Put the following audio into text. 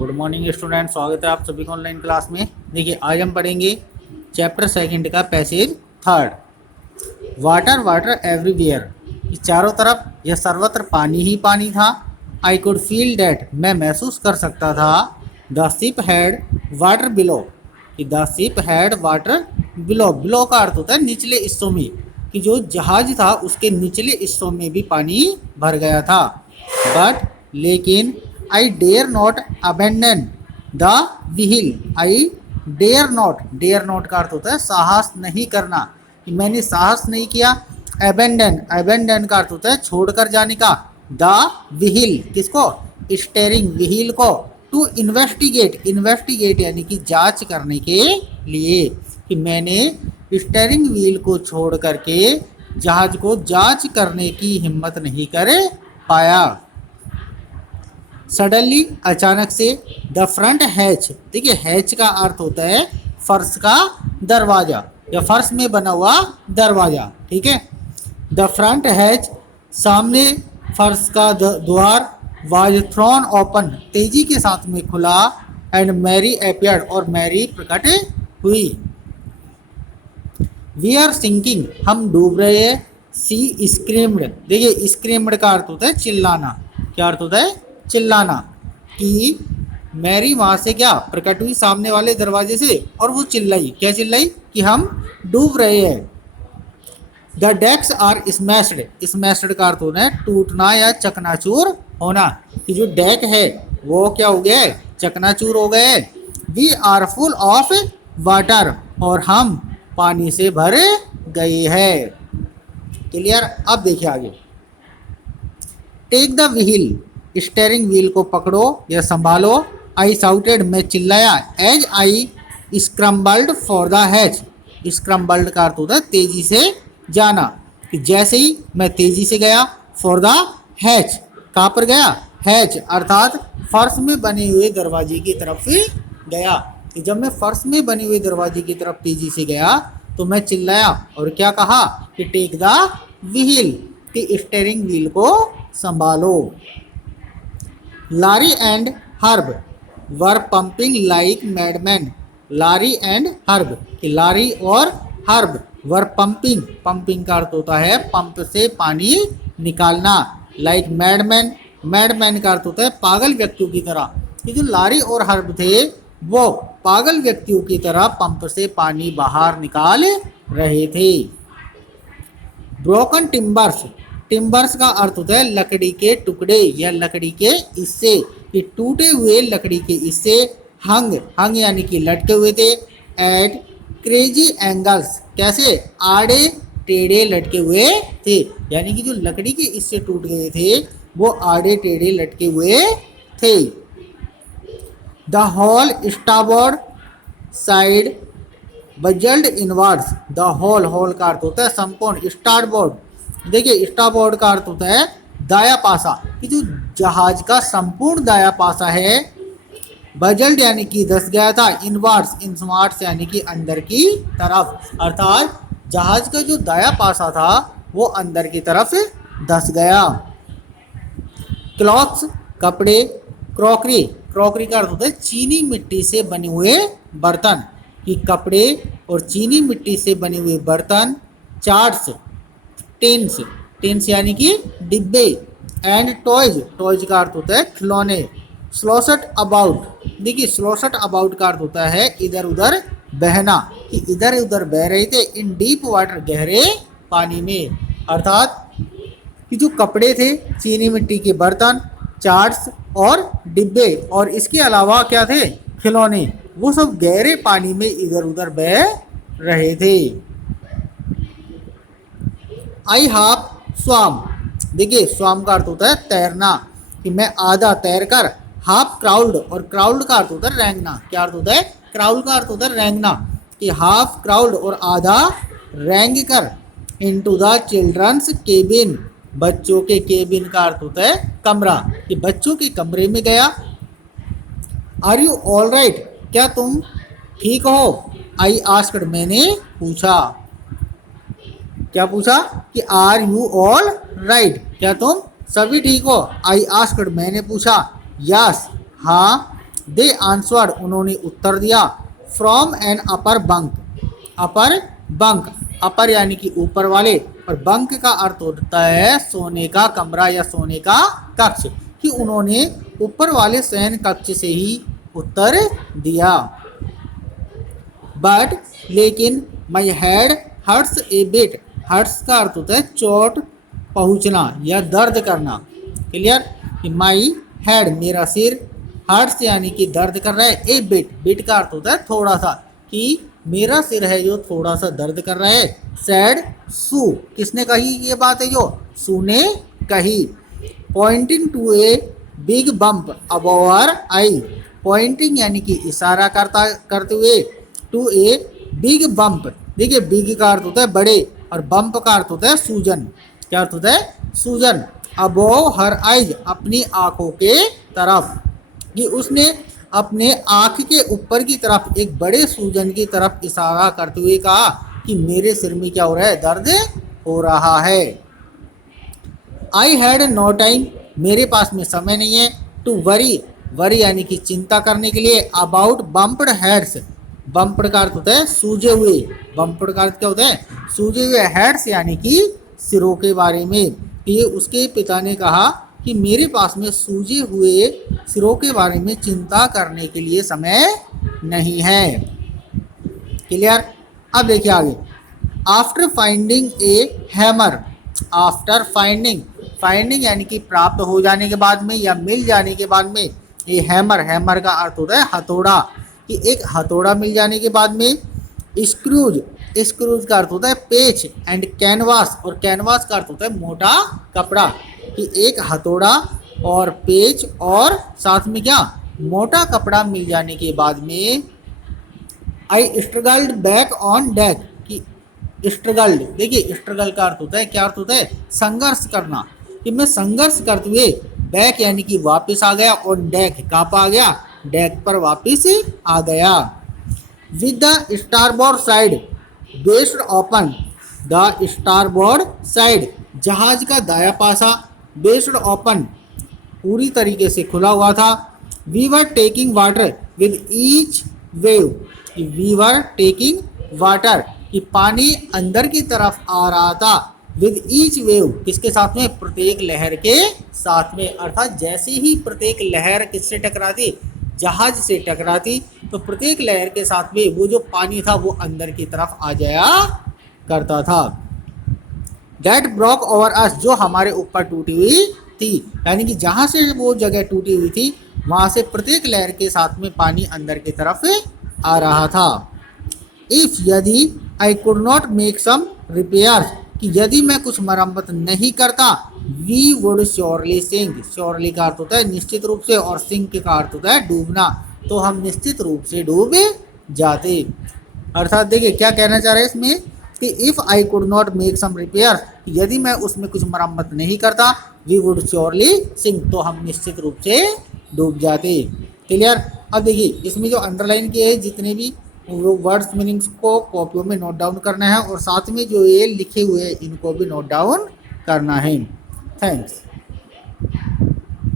Good morning student, स्वागत है आप सभी को ऑनलाइन क्लास में। देखिए आज हम पढ़ेंगे चैप्टर सेकंड का passage third, water water everywhere. चारों तरफ यह सर्वत्र पानी ही पानी था। आई कुड फील डैट, मैं महसूस कर सकता था। The ship had water below, कि the ship had water below. Below का अर्थ होता है निचले हिस्सों में, कि जो जहाज था उसके निचले हिस्सों में भी पानी भर गया था। बट लेकिन I dare not abandon the wheel. I dare not का अर्थ होता है साहस नहीं करना, कि मैंने साहस नहीं किया। अबेंडन का अर्थ होता है छोड़कर जाने का। द व्हील किसको? स्टेयरिंग व्हील को। टू इन्वेस्टिगेट यानी कि जांच करने के लिए, कि मैंने स्टेयरिंग व्हील को छोड़ करके जहाज को जांच करने की हिम्मत नहीं कर पाया। सडनली अचानक से, द फ्रंट हैच, देखिए हैच का अर्थ होता है फर्श का दरवाजा या फर्श में बना हुआ दरवाजा, ठीक है। द फ्रंट हैच, सामने फर्श का द्वार, वाज थ्रोन ओपन, तेजी के साथ में खुला। एंड मैरी अपीयर्ड, और मैरी प्रकट हुई। वी आर सिंकिंग, हम डूब रहे हैं। सी स्क्रीम्ड, देखिए स्क्रीम्ड का अर्थ होता है चिल्लाना। क्या अर्थ होता है? चिल्लाना। कि मैरी वहां से क्या प्रकट हुई सामने वाले दरवाजे से, और वो चिल्लाई। क्या चिल्लाई? कि हम डूब रहे हैं। The decks are smashed, smashed का अर्थ होना है टूटना या चकनाचूर होना, कि जो डेक है वो क्या हो गया है? चकनाचूर हो गए। We are full of water, और हम पानी से भर गए हैं। क्लियर? अब देखिए आगे। Take the wheel, steering wheel को पकड़ो या संभालो। आई साउटेड, मैं चिल्लाया। As I scrambled for the hatch, scrambled का अर्थ होता है तेजी से जाना, कि जैसे ही मैं तेजी से गया। फॉर द हैच, कहाँ पर गया? हैच अर्थात फर्श में बने हुए दरवाजे की तरफ गया। कि जब मैं फर्श में बने हुए दरवाजे की तरफ तेजी से गया तो मैं चिल्लाया और क्या कहा? कि टेक द व्हील, कि स्टेयरिंग व्हील को संभालो। Larry and Herb were pumping like madman, Larry and Herb, कि लारी और हर्ब वर पंपिंग, पंपिंग का अर्थ होता है पंप से पानी निकालना। लाइक मैडमैन, मैडमैन का अर्थ होता है पागल व्यक्तियों की तरह, कि जो लारी और हर्ब थे वो पागल व्यक्तियों की तरह पंप से पानी बाहर निकाल रहे थे। ब्रोकन टिम्बर्स, टिम्बर्स का अर्थ होता है लकड़ी के टुकड़े या लकड़ी के हिस्से, कि टूटे हुए लकड़ी के हिस्से। हंग, हंग यानी कि लटके हुए थे। एट क्रेजी एंगल्स, कैसे? आड़े टेढ़े लटके हुए थे, यानी कि जो लकड़ी के हिस्से टूट गए थे वो आड़े टेढ़े लटके हुए थे। The whole starboard side bulged inwards, the whole, whole का अर्थ होता है संपूर्ण। स्टारबोर्ड, देखिए स्टारबोर्ड का अर्थ होता है दाया पासा, कि जो जहाज का संपूर्ण दाया पासा है। बजल्ड यानी कि धस गया था। इनवर्ड्स, इनवर्ड्स यानी कि अंदर की तरफ, अर्थात जहाज का जो दाया पासा था वो अंदर की तरफ धस गया। क्लॉथ्स, कपड़े। क्रॉकरी, क्रॉकरी का अर्थ होता है चीनी मिट्टी से बने हुए बर्तन, कि कपड़े और चीनी मिट्टी से बने हुए बर्तन। चार्ट्स, टिन्स, टिन्स यानी कि डिब्बे। एंड टॉयज, टॉयज का अर्थ होता है खिलौने। स्लोसट अबाउट, देखिए स्लोसट अबाउट का अर्थ होता है इधर उधर बहना, कि इधर उधर बह रहे थे। इन डीप वाटर, गहरे पानी में, अर्थात कि जो कपड़े थे, चीनी मिट्टी के बर्तन, चार्ट्स और डिब्बे, और इसके अलावा क्या थे? खिलौने, वो सब गहरे पानी में इधर उधर बह रहे थे। आई हाफ स्वाम, देखिए स्वाम का अर्थ होता है तैरना, कि मैं आधा तैर कर। हाफ क्राउल्ड, और क्राउल्ड का अर्थ होता है रेंगना। क्या अर्थ होता है? क्राउल्ड का अर्थ होता है रेंगना, कि हाफ क्राउल्ड और आधा रेंग कर। इनटू द चिल्ड्रंस केबिन, बच्चों के केबिन का अर्थ होता है कमरा, कि बच्चों के कमरे में गया। आर यू ऑल राइट, क्या तुम ठीक हो? आई आस्क्ड, मैंने पूछा। क्या पूछा? कि आर यू ऑल राइट, क्या तुम सभी ठीक हो? आई आस्क्ड, मैंने पूछा। यस, हाँ। दे आंसवर्ड, उन्होंने उत्तर दिया, from an upper bunk, upper bunk, upper यानी कि ऊपर वाले, और बंक का अर्थ होता है सोने का कमरा या सोने का कक्ष, कि उन्होंने ऊपर वाले शयन कक्ष से ही उत्तर दिया। बट लेकिन my head hurts a bit, hurts का अर्थ होता है चोट पहुंचना या दर्द करना। क्लियर, कि माई हेड मेरा सिर, हर्ट्स यानी कि दर्द कर रहा है, ए बिट, बिट का अर्थ होता है थोड़ा सा, कि मेरा सिर है जो थोड़ा सा दर्द कर रहा है। सैड सू, किसने कही ये बात है, जो सू ने कही। Pointing to a big bump above our eye, pointing यानी कि इशारा करते हुए, टू ए बिग बम्प, देखिए बिग का अर्थ होता है बड़े, और बम्प का अर्थ होता है सूजन। क्या अर्थ होता है, सूजन। अबोव हर आइज, अपनी आंखों के तरफ, कि उसने अपने आंख के ऊपर की तरफ एक बड़े सूजन की तरफ इशारा करते हुए कहा कि मेरे सिर में क्या हो रहा है, दर्द हो रहा है। आई हैड नो टाइम, मेरे पास में समय नहीं है, टू वरी, वरी यानी कि चिंता करने के लिए, अबाउट बम्प्ड हेड्स, बम्प्ड का अर्थ होता है सूजे हुए, बम्प्ड का अर्थ क्या होता है, सूजे हुए, हेड्स यानी कि सिरों के बारे में। ये उसके पिता ने कहा कि मेरे पास में सूजे हुए सिरों के बारे में चिंता करने के लिए समय नहीं है। क्लियर, अब देखिए आगे। आफ्टर फाइंडिंग ए हैमर, आफ्टर फाइंडिंग, फाइंडिंग यानी कि प्राप्त हो जाने के बाद में या मिल जाने के बाद में, ये हैमर, हैमर का अर्थ होता है हथौड़ा, कि एक हथौड़ा मिल जाने के बाद में, स्क्रूज, स्क्रूज का अर्थ होता है पेच, एंड कैनवास, और कैनवास का अर्थ होता है मोटा कपड़ा, कि एक हथौड़ा और पेच और साथ में क्या, मोटा कपड़ा मिल जाने के बाद में, आई स्ट्रगल्ड बैक ऑन डेक, कि स्ट्रगल्ड, देखिए स्ट्रगल का अर्थ होता है, क्या अर्थ होता है, संघर्ष करना, कि मैं संघर्ष करते हुए, बैक यानी कि वापस आ गया, और डेक कहाँ पर आ गया, डेक पर वापस आ गया। With the starboard side based open, the starboard side, जहाज का दाया पासा, बेस्ड ओपन, पूरी तरीके से खुला हुआ था। We were taking water with each wave, we were taking water, कि पानी अंदर की तरफ आ रहा था, विद ईच वेव, किसके साथ में, प्रत्येक लहर के साथ में, अर्थात जैसे ही प्रत्येक लहर किससे टकराती, जहाज से टकराती, तो प्रत्येक लहर के साथ में वो जो पानी था वो अंदर की तरफ आ जाया करता था। डेट ब्रॉक ओवर अस, जो हमारे ऊपर टूटी हुई थी, यानी कि जहाँ से वो जगह टूटी हुई थी वहाँ से प्रत्येक लहर के साथ में पानी अंदर की तरफ आ रहा था। इफ, यदि, I could not make some repairs, कि यदि मैं कुछ मरम्मत नहीं करता, we would surely sink, surely का अर्थ होता है निश्चित रूप से, और सिंक का अर्थ होता है डूबना, तो हम निश्चित रूप से डूब जाते। अर्थात देखिए क्या कहना चाह रहे हैं इसमें, कि if I could not make some repair, यदि मैं उसमें कुछ मरम्मत नहीं करता, वी वुड श्योरली सिंक, तो हम निश्चित रूप से डूब जाते। क्लियर, अब देखिए इसमें जो अंडरलाइन किए हैं जितने भी वर्ड्स मीनिंग्स को कॉपियों में नोट डाउन करना है, और साथ में जो ये लिखे हुए हैं इनको भी नोट डाउन करना है। थैंक्स।